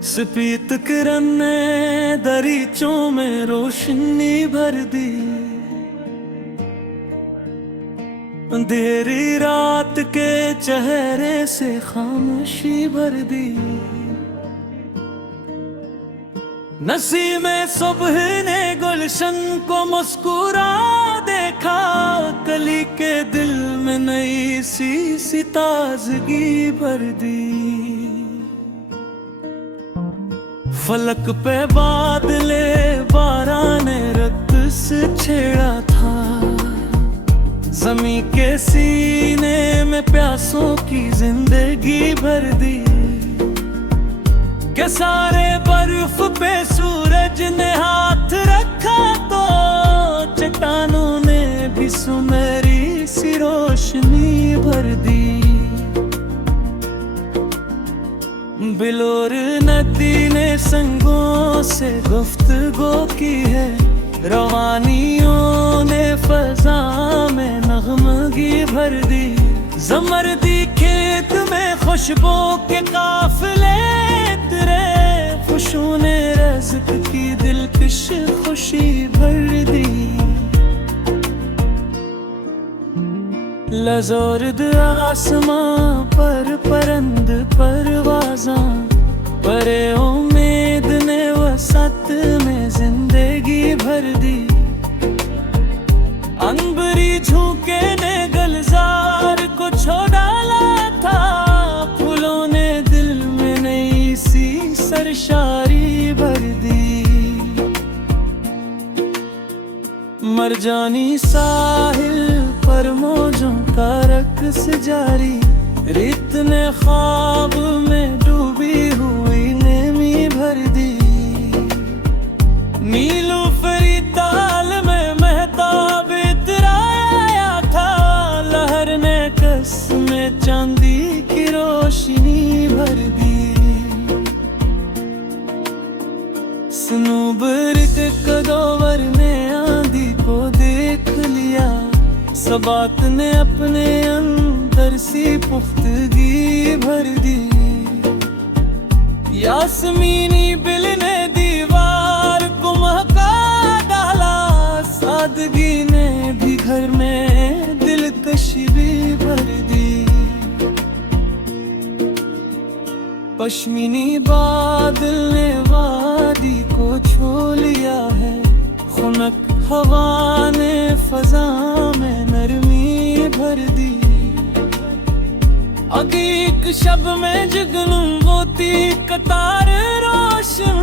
सफेद किरण ने दरीचों में रोशनी भर दी। अंधेरी रात के चेहरे से खामोशी भर दी। नसीमे सुबह ने गुलशन को मुस्कुरा देखा। कली के दिल में नई सी ताजगी भर दी। फलक पे बादले बारां ने रक्त से छेड़ा था। जमी के सीने में प्यासों की जिंदगी भर दी। के सारे बर्फ पे सूरज ने हाथ रखा तो चट्टानों ने भी सुनहरी सी रोशनी भर दी। बिलोर नदी ने संगों से गुफ्तगू की है। रवानियों ने फजा में नगमगी भर दी। जमरदी खेत में खुशबू के काफिले तेरे खुशों ने रज़्क़ की दिलकश खुशी भर दी। लज़ोर्द आसमां पर परंद परवाज़ां परे उम्मीद ने वसत में जिंदगी भर दी। अंबरी झुके ने गलजार को छो डाला था। फूलों ने दिल में नई सी सरशारी भर दी। मरजानी साहिल पर मौजों का रक्स जारी। रेत ने ख्वाब में डूबी हुई नेमी भर दी। नीलूफरी ताल में महताब इतराया था। लहर ने कस में चांदी की रोशनी भर दी। सनूबर के कदोवर ने आंधी को देख लिया। सबात ने अपने अंदर सी पुख्तगी भर दी। यास्मीनी बिल ने दीवार को महका डाला। सादगी ने भी घर में दिलकशी भी भर दी। पश्मीनी बादल ने वादी को छू लिया है। खुनक हवा ने फजा में नरमी भर दी। अगीक शब में जुगनू मोती कतार रोशन।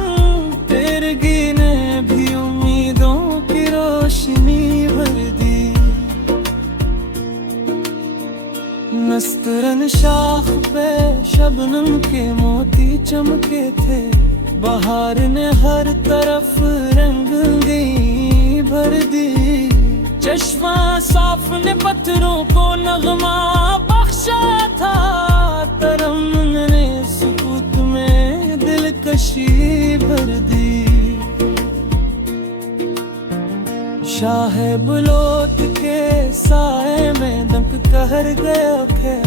तेरगी ने भी उम्मीदों की रोशनी भर दी। नस्तरन शाख पे शबनम के मोती चमके थे। बहार ने हर तरफ रंगी भर दी। चश्मा साफ ने पत्थरों को नगमा बख्शा था। तरन्नुम ने सुकूत में दिलकशी भर दी। शाह बलोत के साए में दम कहर गया खे।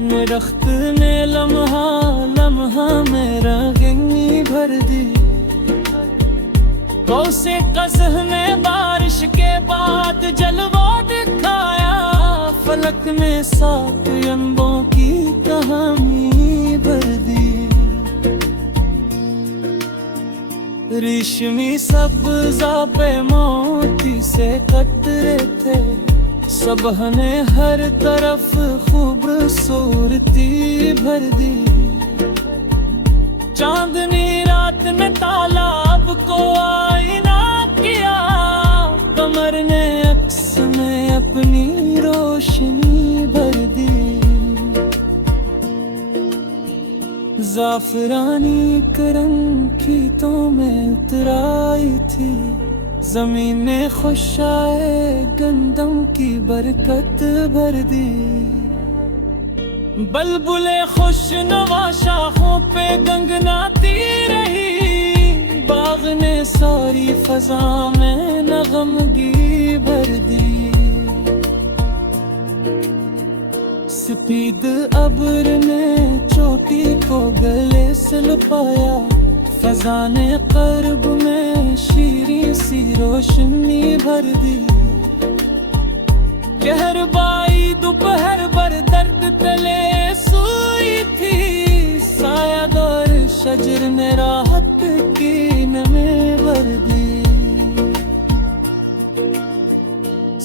निरख्त ने लम्हा लम्हा में रंगी भर दी। कौसे कज़ह ने बारिश के बाद जलवा दिखाया। फलक ने सात अनबों की कहानी भर दी। रेशमी सब्ज़ा पे मोती से कतरे थे। सबह ने हर तरफ खूबसूरती भर दी। चांदनी रात ने तालाब को आईना किया। कमर ने अक्स में अपनी रोशनी भर दी। जाफरानी करन खीतों में उतराई थी। जमीन ने खुशाए गंदम की बरकत भर दी। बलबुले खुश नवा शाखों पे गंगनाती रही। बाग ने सारी फजा में नगमगी भर दी। सफेद अब्र ने चोटी को गले से लुपाया। फजाने कर्ब में शीरीं सी रोशनी भर दी। कहरबाई दोपहर भर दर्द तले सोई थी, साया दौर शजर ने राहत की नमें भर दी।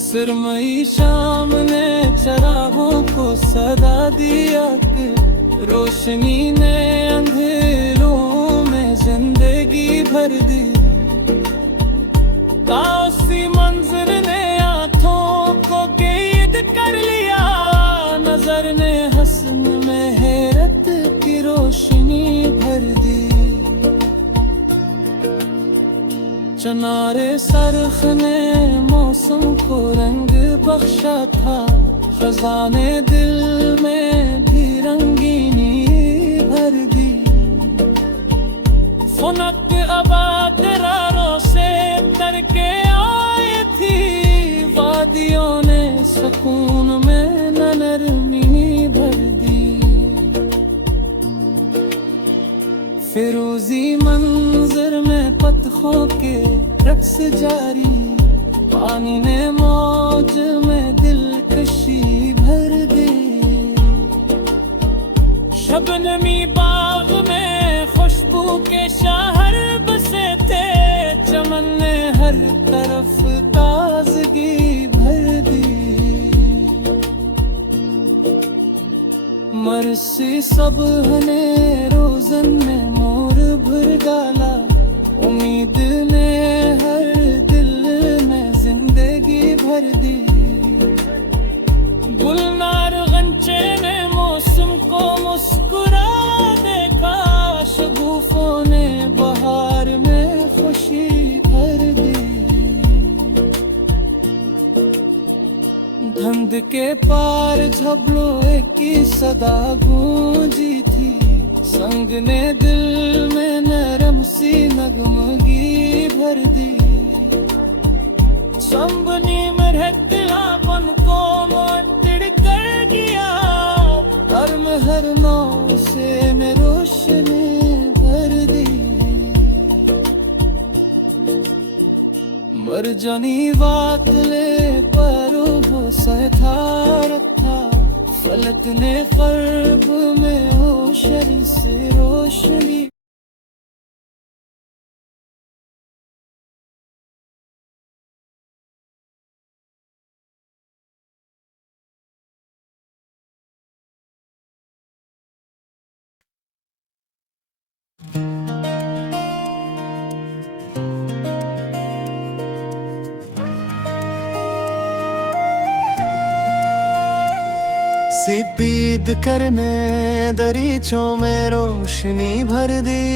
सुरमई शाम ने चरागों को सदा दिया कि रोशनी ने अंधेरों में जिंदगी भर दी। ताउसी मंजर ने आंखों को कैद कर लिया, नजर ने हसन में हैरत की रोशनी भर दी। चनारे सरख ने मौसम को रंग बख्शा था, खजाने दिल में भी रंगीनी भर दी। फुनक अबादरारों से तरके आए थी, वादियों ने सुकून में नरमी भर दी। फिरोजी मंजर में पत्थरों के रक्स जारी, पानी ने मौज में दिलकशी भर दी। शबनमी बाग में खुशबू के शहर बसे थे, चमन ने हर तरफ ताजगी भर दी। मरसी सबह ने रोजन में मोर भर डाला, उम्मीद ने हर दिल में जिंदगी भर दी। गुलनार गंचे ने मौसम को मुस्कुरा देखा, शगुफों ने बहार में खुशी भर दी। धंध के पार झबलों की सदा गूंजी थी, संग ने दिल में नरम सी नगमगी भर दी। संबनी में रहतिलापन को मुंतड़ कर गया, हर नौ से में रोशनी भर दी। मरजनी वातले परो सहथारत था, फलक ने कर्ब में होशर से रोशनी। सिपीद करने दरीचों में रोशनी भर दी।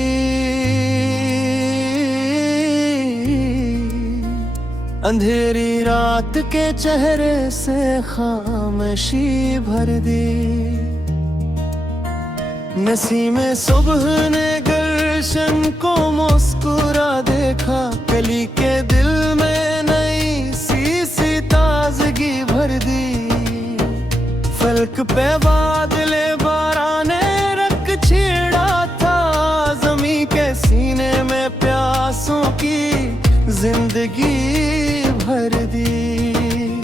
अंधेरी रात के चेहरे से खामोशी भर दी। नसीम सुबह ने गुलशन को मुस्कुरा देखा, कली के दिल में नई सी ताजगी भर दी। फलक पे बादले बाराने रख छेड़ा था, जमी के सीने में प्यासों की जिंदगी भर दी।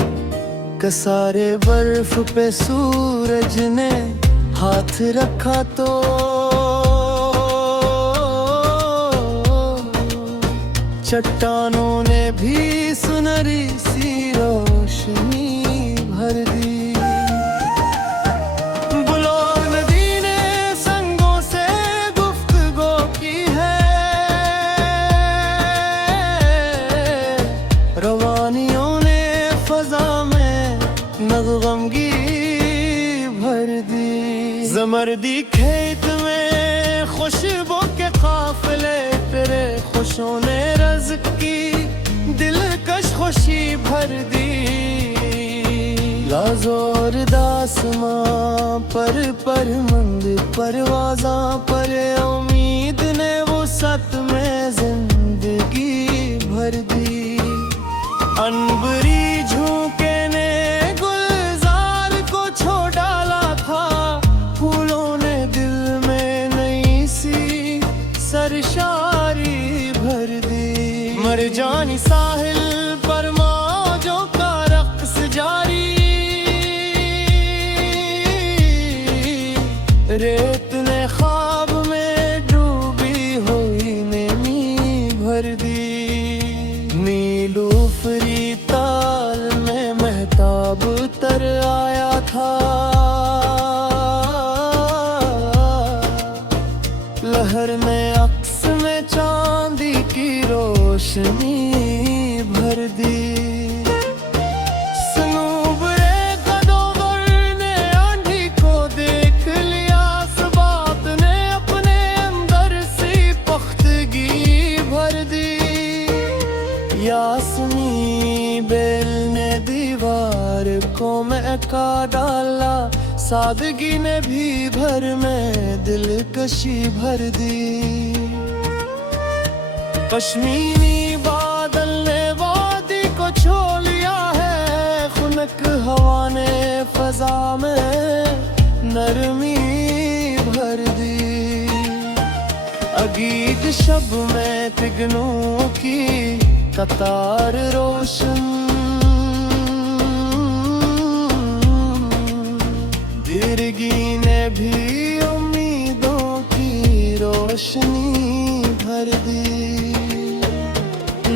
कसारे बर्फ पे सूरज ने हाथ रखा तो चट्टानों ने भी सुनहरी सी रोशनी भर दी। रवानियों ने फजा में नगमगी भर दी। जमर्दी खेत में खुशबू के काफिले तेरे खुशों ने रज़्क़ की दिलकश खुशी भर दी। लाज़ोर दासमां पर मंद परवाज़ा पर उम्मीद ने वो सत में जिंदगी भर दी। अनबरी झोंके ने गुलजार को छो डाला था, फूलों ने दिल में नई सी सरशार मरजानी साहिल पर मौजों का रक्स जारी, रेत ने ख्वाब में डूबी हुई ने नींव भर दी। नीलूफरी ताल में महताब उतर आया था, लहर ने अक्स में चांदी की रोशनी भर दी। यासमी बेल ने दीवार को महका डाला, सादगी ने भी भर में दिलकशी भर दी। पश्मीनी बादल ने वादी को छो लिया है, खुनक हवा ने फजा में नरमी भर दी। अगीद शब में तिगनों की कतार रोशन, दीर्घी ने भी उम्मीदों की रोशनी भर दी।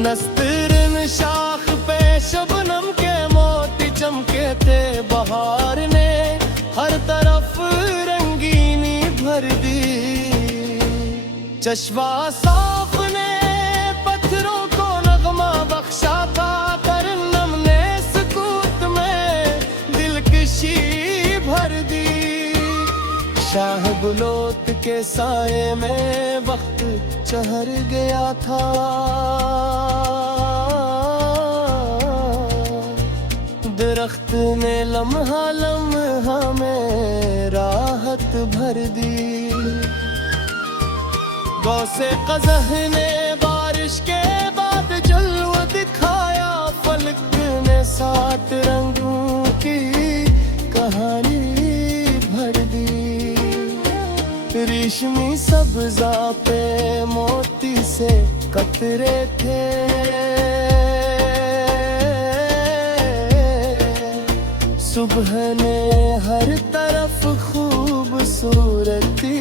नस्तरन शाख पे शबनम के मोती चमके थे, बहार ने हर तरफ रंगीनी भर दी। चश्मा साफ ने पत्थरों को नगमा बख्शा था, तरन्नम ने सुकूत में दिलकशी भर दी। शाह बुलोत के साए में वक्त चहर गया था, दरख्त ने लम्हा लम्हा में राहत भर दी। गौसे क़ज़ह ने बारिश के बाद जलवा दिखाया, फलक ने 7 रंगों की कहानी भर दी। रेशमी सब्ज़ा पे मोती से कतरे थे, सुबह ने हर तरफ खूबसूरती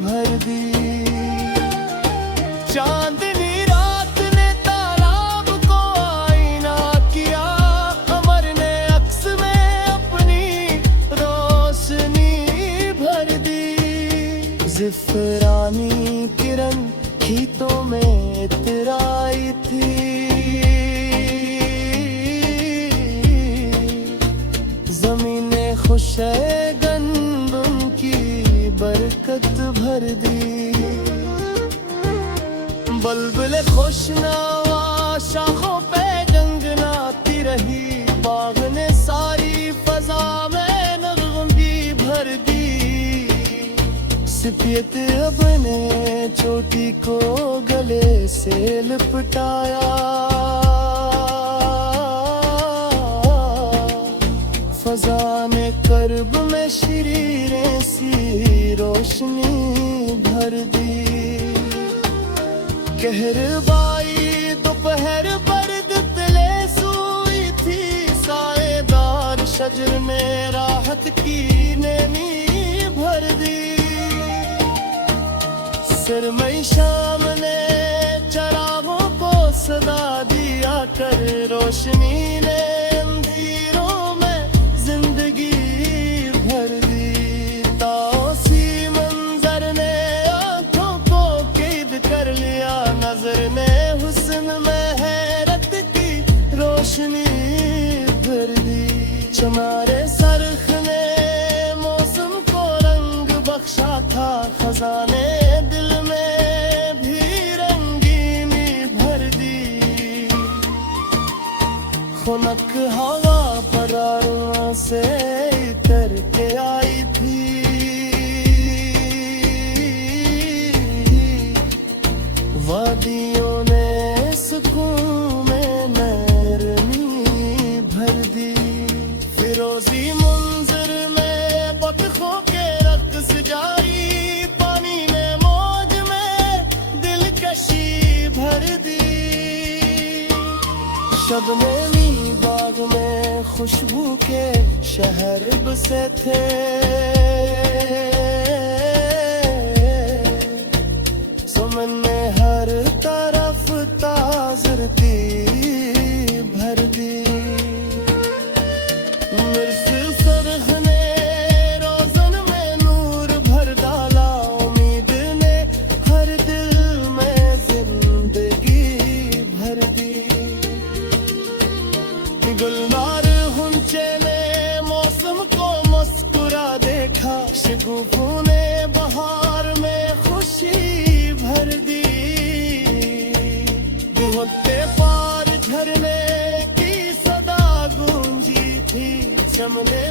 भर दी। चांदनी रात ने तालाब को आईना किया, कमर ने अक्स में अपनी रोशनी भर दी। ज़िफ़रानी किरण खीतों में इतराई थी, ज़मीने खुशे गंदम की बरकत भर दी। बल्बले खुशनवा शाखों पे गंगनाती रही, बाग ने सारी फजा में नग़म भी भर दी। सिपियत अपने चोटी को गले से लिपटाया, फजा ने कर्ब में शरीरें सी रोशनी भर दी। कहरबाई दोपहर बर्द तले सोई थी, साएदार शजर में राहत की नैनी भर दी। सरमई शाम ने चरागों को सदा दिया कर, रोशनी ने अंधेरों में जिंदगी भर दी। तासी मंजर ने आंखों को कैद कर लिया, नजर ने हुस्न में हैरत की रोशनी भर दी। चमारे सरख ने मौसम को रंग बख्शा था, खजाने दिल में भी रंगीनी भर दी। खुनक हवा परारों से उतर के आई थी, वादियों ने सुकून में नरमी भर दी। फिरोजी मंजर में बतखों के रक्स जारी, पानी ने मौज में दिलकशी भर दी। शबनमी बाग में खुशबू के शहर बसे थे, सुमन ने हर तरफ ताजरती भर दी। मिर्स सरख ने रोज़न में नूर भर डाला, उम्मीद ने हर दिल में जिंदगी भर दी। गुलनार हुंचे ने मौसम को मुस्कुरा देखा, शगुफों ने बहार में खुशी भर दी। होते पार झरने की सदा गूंजी थी, चमने